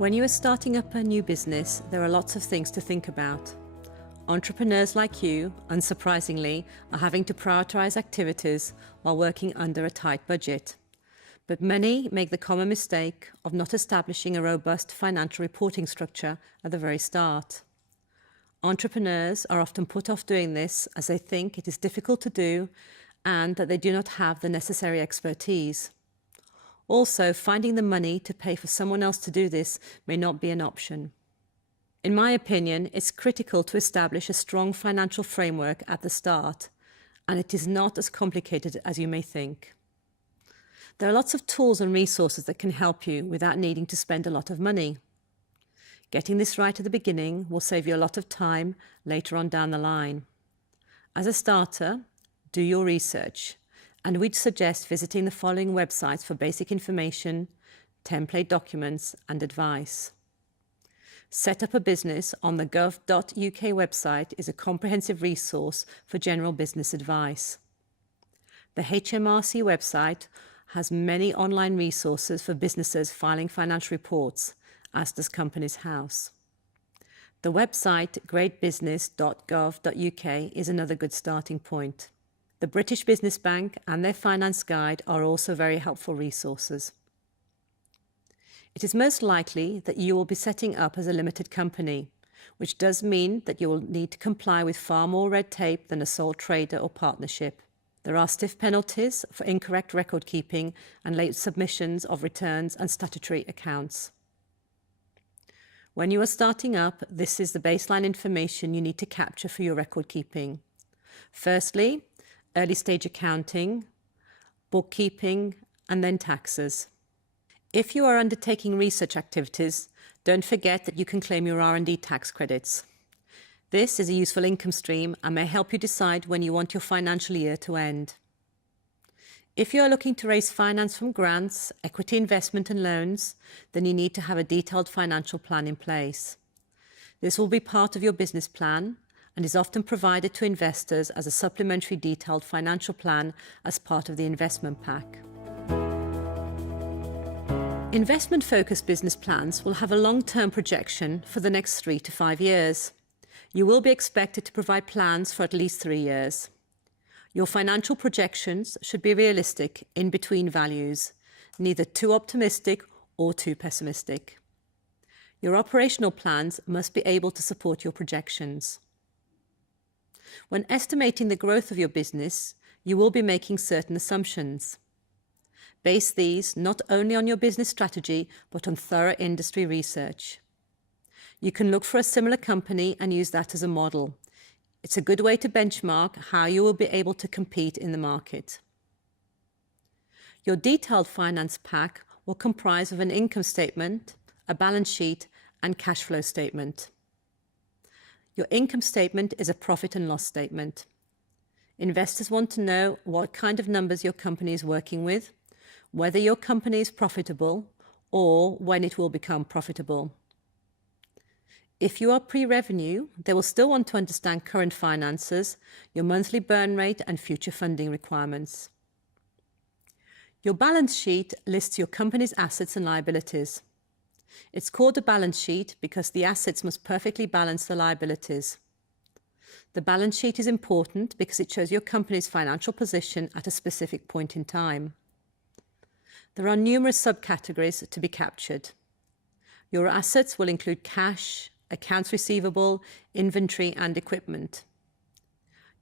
When you are starting up a new business, there are lots of things to think about. Entrepreneurs like you, unsurprisingly, are having to prioritize activities while working under a tight budget. But many make the common mistake of not establishing a robust financial reporting structure at the very start. Entrepreneurs are often put off doing this as they think it is difficult to do and that they do not have the necessary expertise. Also, finding the money to pay for someone else to do this may not be an option. In my opinion, it's critical to establish a strong financial framework at the start, and it is not as complicated as you may think. There are lots of tools and resources that can help you without needing to spend a lot of money. Getting this right at the beginning will save you a lot of time later on down the line. As a starter, do your research, and we'd suggest visiting the following websites for basic information, template documents, and advice. Set Up a Business on the gov.uk website is a comprehensive resource for general business advice. The HMRC website has many online resources for businesses filing financial reports, as does Companies House. The website greatbusiness.gov.uk is another good starting point. The British Business Bank and their Finance Guide are also very helpful resources. It is most likely that you will be setting up as a limited company, which does mean that you will need to comply with far more red tape than a sole trader or partnership. There are stiff penalties for incorrect record keeping and late submissions of returns and statutory accounts. When you are starting up, this is the baseline information you need to capture for your record keeping. Firstly, early stage accounting, bookkeeping, and then taxes. If you are undertaking research activities, don't forget that you can claim your R&D tax credits. This is a useful income stream and may help you decide when you want your financial year to end. If you are looking to raise finance from grants, equity investment and loans, then you need to have a detailed financial plan in place. This will be part of your business plan and is often provided to investors as a supplementary detailed financial plan as part of the investment pack. Investment-focused business plans will have a long-term projection for the next 3 to 5 years. You will be expected to provide plans for at least 3 years. Your financial projections should be realistic in between values, neither too optimistic or too pessimistic. Your operational plans must be able to support your projections. When estimating the growth of your business, you will be making certain assumptions. Base these not only on your business strategy, but on thorough industry research. You can look for a similar company and use that as a model. It's a good way to benchmark how you will be able to compete in the market. Your detailed finance pack will comprise of an income statement, a balance sheet, and cash flow statement. Your income statement is a profit and loss statement. Investors want to know what kind of numbers your company is working with, whether your company is profitable, or when it will become profitable. If you are pre-revenue, they will still want to understand current finances, your monthly burn rate, and future funding requirements. Your balance sheet lists your company's assets and liabilities. It's called a balance sheet because the assets must perfectly balance the liabilities. The balance sheet is important because it shows your company's financial position at a specific point in time. There are numerous subcategories to be captured. Your assets will include cash, accounts receivable, inventory, and equipment.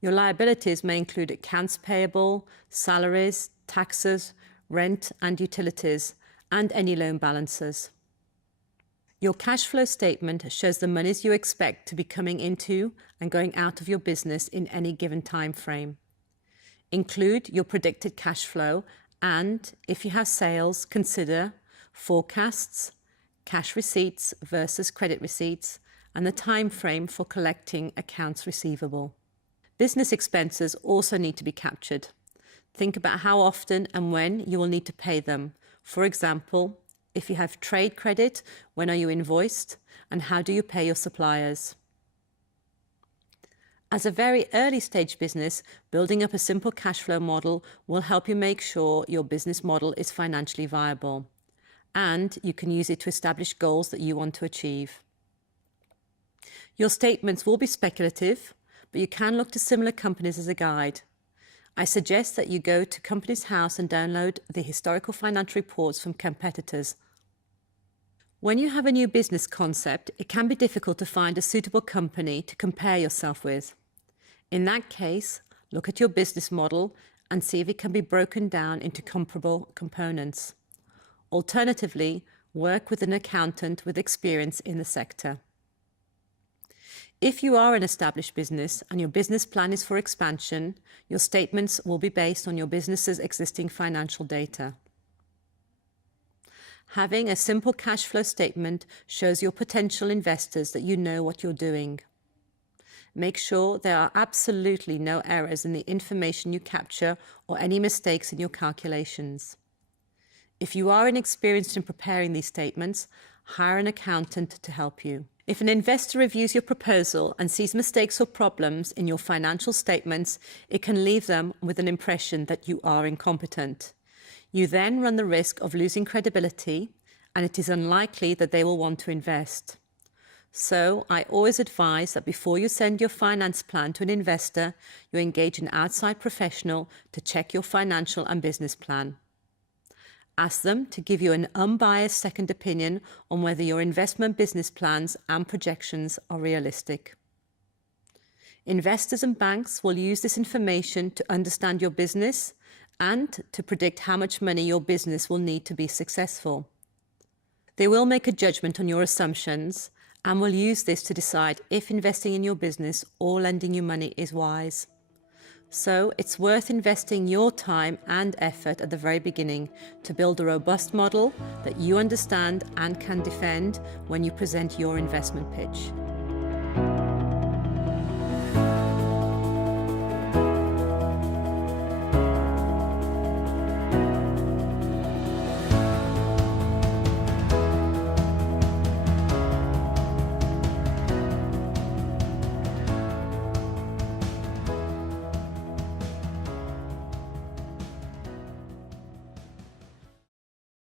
Your liabilities may include accounts payable, salaries, taxes, rent and utilities, and any loan balances. Your cash flow statement shows the monies you expect to be coming into and going out of your business in any given time frame. Include your predicted cash flow and, if you have sales, consider forecasts, cash receipts versus credit receipts, and the time frame for collecting accounts receivable. Business expenses also need to be captured. Think about how often and when you will need to pay them. For example, if you have trade credit, when are you invoiced, and how do you pay your suppliers? As a very early stage business, building up a simple cash flow model will help you make sure your business model is financially viable. and you can use it to establish goals that you want to achieve. Your statements will be speculative, but you can look to similar companies as a guide. I suggest that you go to Companies House and download the historical financial reports from competitors. When you have a new business concept, it can be difficult to find a suitable company to compare yourself with. In that case, look at your business model and see if it can be broken down into comparable components. Alternatively, work with an accountant with experience in the sector. If you are an established business and your business plan is for expansion, your statements will be based on your business's existing financial data. Having a simple cash flow statement shows your potential investors that you know what you're doing. Make sure there are absolutely no errors in the information you capture or any mistakes in your calculations. If you are inexperienced in preparing these statements, hire an accountant to help you. If an investor reviews your proposal and sees mistakes or problems in your financial statements, it can leave them with an impression that you are incompetent. You then run the risk of losing credibility, and it is unlikely that they will want to invest. So I always advise that before you send your finance plan to an investor, you engage an outside professional to check your financial and business plan. Ask them to give you an unbiased second opinion on whether your investment business plans and projections are realistic. Investors and banks will use this information to understand your business and to predict how much money your business will need to be successful. They will make a judgment on your assumptions and will use this to decide if investing in your business or lending you money is wise. So it's worth investing your time and effort at the very beginning to build a robust model that you understand and can defend when you present your investment pitch.